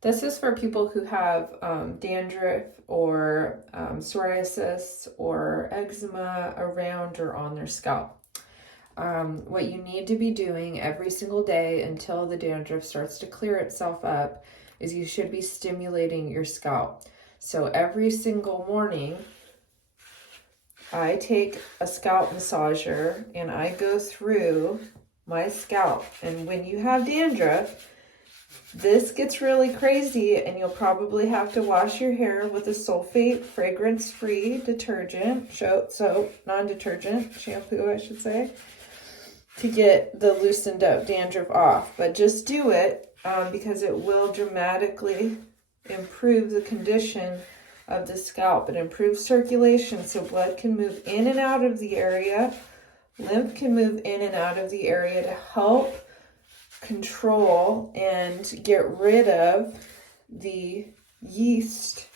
This is for people who have dandruff or psoriasis or eczema around or on their scalp. What you need to be doing every single day until the dandruff starts to clear itself up is you should be stimulating your scalp. So every single morning, I take a scalp massager and I go through my scalp. And when you have dandruff, this gets really crazy and you'll probably have to wash your hair with a sulfate fragrance-free detergent, soap, non-detergent, shampoo, I should say, to get the loosened up dandruff off. But just do it because it will dramatically improve the condition of the scalp. It improves circulation so blood can move in and out of the area. Lymph can move in and out of the area to help control and get rid of the yeast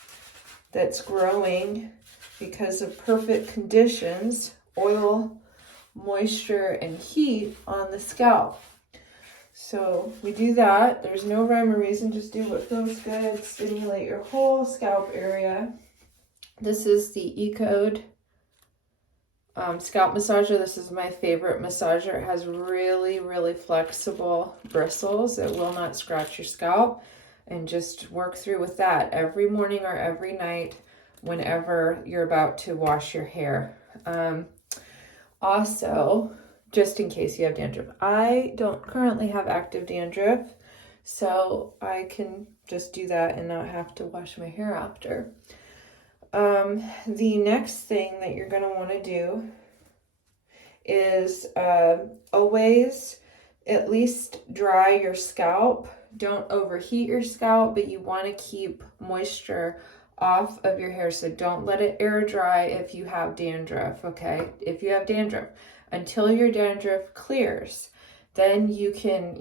that's growing because of perfect conditions, oil, moisture, and heat on the scalp. So we do that. There's no rhyme or reason. Just do what feels good. Stimulate your whole scalp area. This is the E-Code scalp massager. This is my favorite massager. It has really, really flexible bristles. It will not scratch your scalp. And just work through with that every morning or every night whenever you're about to wash your hair. Also, just in case you have dandruff, I don't currently have active dandruff, so I can just do that and not have to wash my hair after. The next thing that you're going to want to do is always at least dry your scalp. Don't overheat your scalp, but you want to keep moisture off of your hair, so don't let it air dry if you have dandruff, okay? If you have dandruff, until your dandruff clears, then you can,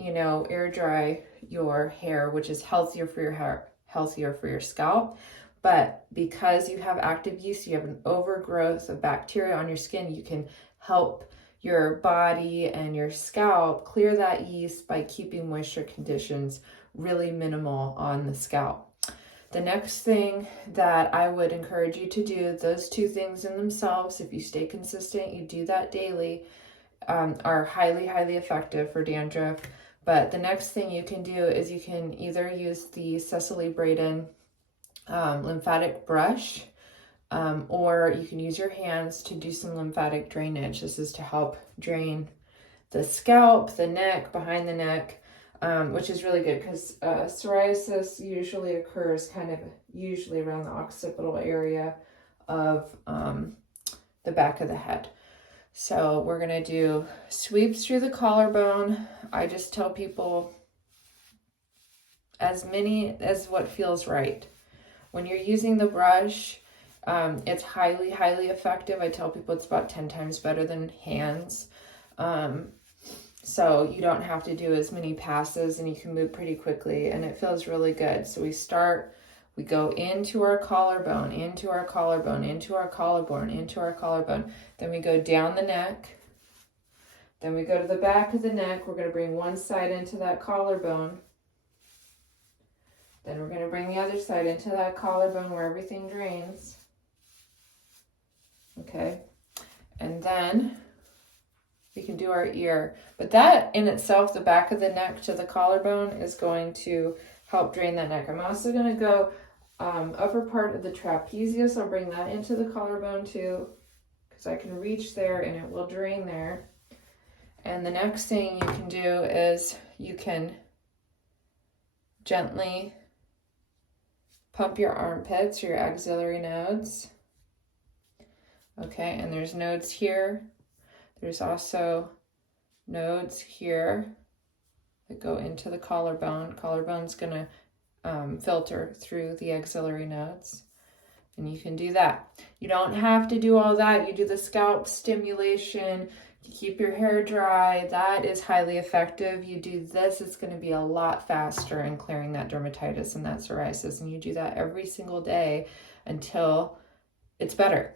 air dry your hair, which is healthier for your hair, healthier for your scalp. But because you have active yeast, you have an overgrowth of bacteria on your skin, you can help your body and your scalp clear that yeast by keeping moisture conditions really minimal on the scalp. The next thing that I would encourage you to do, those two things in themselves, if you stay consistent, you do that daily, are highly, highly effective for dandruff. But the next thing you can do is you can either use the Cecily Braden lymphatic brush, or you can use your hands to do some lymphatic drainage. This is to help drain the scalp, the neck, behind the neck, which is really good because psoriasis usually occurs usually around the occipital area of the back of the head. So we're going to do sweeps through the collarbone. I just tell people as many as what feels right. When you're using the brush, it's highly, highly effective. I tell people it's about 10 times better than hands. So you don't have to do as many passes and you can move pretty quickly and it feels really good. So we go into our collarbone, into our collarbone, into our collarbone, into our collarbone. Then we go down the neck. Then we go to the back of the neck. We're going to bring one side into that collarbone. Then we're going to bring the other side into that collarbone where everything drains. Okay. And then we can do our ear. But that in itself, the back of the neck to the collarbone, is going to help drain that neck. I'm also going to go upper part of the trapezius. I'll bring that into the collarbone too, because I can reach there and it will drain there. And the next thing you can do is you can gently pump your armpits, your axillary nodes. Okay, and there's nodes here. There's also nodes here that go into the collarbone. Collarbone's going to filter through the axillary nodes. And you can do that. You don't have to do all that. You do the scalp stimulation. You keep your hair dry. That is highly effective. You do this, it's going to be a lot faster in clearing that dermatitis and that psoriasis. And you do that every single day until it's better.